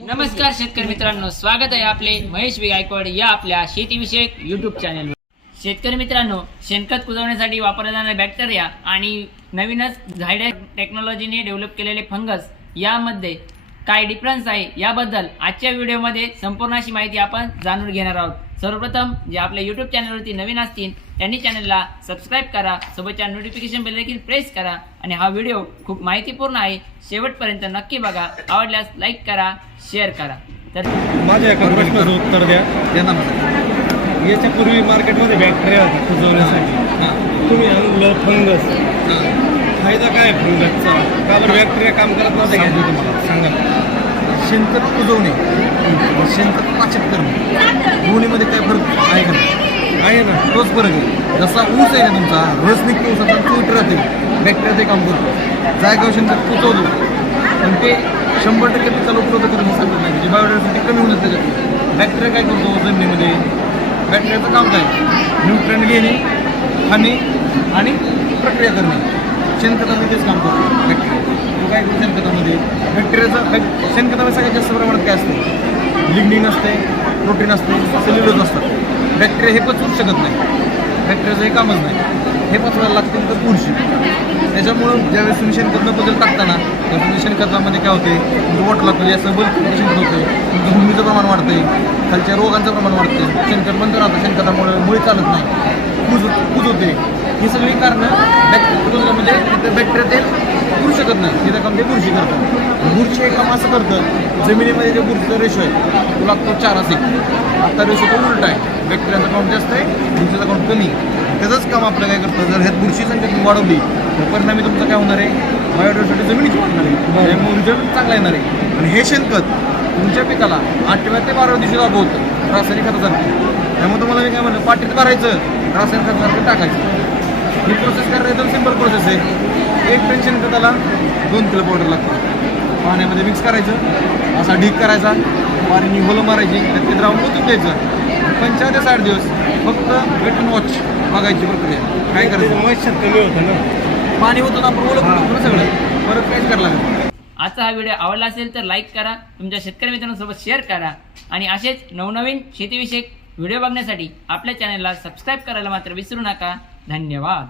नमस्कार शेतकरी मित्रांनो स्वागत आहे आपले महेश बी गायकवाड या आपल्या शेतीविषयक युट्यूब चॅनलवर शेतकरी मित्रांनो शेणखत कुजवण्यासाठी वापरल्या जाणाऱ्या बॅक्टेरिया आणि नवीनच झायडॅक टेक्नॉलॉजीने डेव्हलप केलेले फंगस यामध्ये काय डिफरन्स आहे याबद्दल आजच्या व्हिडिओमध्ये संपूर्ण अशी माहिती आपण जाणून घेणार आहोत. सर्वप्रथम जे आपल्या युट्यूब चॅनलवरती नवीन असतील त्यांनी चॅनलला सबस्क्राईब करा सोबतच्या नोटिफिकेशन बेल देखील प्रेस करा आणि हा व्हिडिओ खूप माहितीपूर्ण आहे. शेवटपर्यंत नक्की बघा. आवडल्यास लाईक करा शेअर करा. तर माझ्या एका प्रश्नाचं उत्तर द्या. त्यांना म्हणा याच्यापूर्वी मार्केटमध्ये बॅक्टेरिया होता कुजवण्यासाठी तुम्ही आणलं फंगस फायदा काय फंगसचा का बरं बॅक्टेरिया काम करत नव्हते तुम्हाला. सांगा. शेणखत कुजवणे शेणखत पाचक करणे दोन्हीमध्ये काय फरक आहे का आहे ना तोच फरक आहे. जसा ऊस आहे ना तुमचा रस निघतो ऊसाचा चोट राहते. बॅक्टरचे काम करतो. जायगाव शेणखत पोचवतो पण ते शंभर टक्के पिकाला उपलब्ध करून सांगत नाही. म्हणजे बायोडायव्हर्सिटी कमी होऊन त्याच्यात. बॅक्टेरिया काय करतो जमिनीमध्ये? बॅक्टेरियाचं काम काय? न्यूट्रंट घेणे खाणे आणि प्रक्रिया करणे. शेणखतामध्ये तेच काम करतो. बॅक्टेरिया काय करतो शेणखतामध्ये? बॅक्टेरियाचं बॅक शेणखतामध्ये सगळ्यात जास्त प्रमाणात काय असतं? लिग्निन असते प्रोटीन असते सेल्युलोज असतात. बॅक्टेरिया हे पचवू शकत नाही. बॅक्टेरियाचं हे कामच नाही. हे पचवायला लागते तर पुढची. त्याच्यामुळं ज्यावेळेस तुम्ही शेणखत बदल टाकताना त्या तुम्ही शेणखतामध्ये काय होते तुमचं लागतो लागतं जास्त बल्क शेणखत होते. तुमचं भूमीचं प्रमाण वाढतंय. खालच्या रोगांचं प्रमाण वाढतं शेणखत बंद राहतं शेणखतामुळे मुळी चालत नाही. कुज कुज होते. ही सगळी कारणं बॅक्टेरिया म्हणजे तिथे बॅक्टेरिया ते करू शकत नाही तिथं काम ते बुरशी करतं बुरशी हे काम असं करतं जमिनीमध्ये जे बुरशीचा रेशो आहे तो लागतो चार असे आता रेशो तो उलटा आहे. बॅक्टेरियाचा काउंट जास्त आहे बुरशीचा काउंट कमी त्याचंच काम आपलं काय करतं? जर ह्यात बुरशी संख्या तुम्ही वाढवली तर परिणामी तुमचं काय होणार आहे? बायोडायव्हर्सिटी जमिनीची वाढणार आहे. त्यामुळे रिझल्ट चांगला येणार आहे. आणि हे शेणखत तुमच्या पिकाला आठव्या ते बाराव्या दिवशी राबवतं रासायनिक खतासारखं. त्यामुळे तुम्हाला मी काय म्हणलं पाटीत भरायचं रासायनिक खतासारखं टाकायचं. ही प्रोसेस करायला एकदम सिंपल प्रोसेस आहे. एक टेन्शन शेणखताला दोन किलो पावडर लागतं. पाण्यामध्ये मिक्स करायचं. असा ढीक करायचा. पाणी होलं मारायची. ते द्रावण ओतून द्यायचं. पंचावन्न ते साठ दिवस फक्त वेट अँड वॉच बघायची प्रक्रिया. काय करायचं? मच्छर कमी होतं ना. पाणी होतं ना आपण ओलं सगळं. परत काहीच करायला लागत आजचा हा व्हिडिओ आवडला असेल तर लाईक करा. तुमच्या शेतकरी मित्रांसोबत शेअर करा. आणि असेच नवनवीन शेतीविषयक व्हिडिओ बघण्यासाठी आपल्या चॅनलला सबस्क्राईब करायला मात्र विसरू नका. धन्यवाद.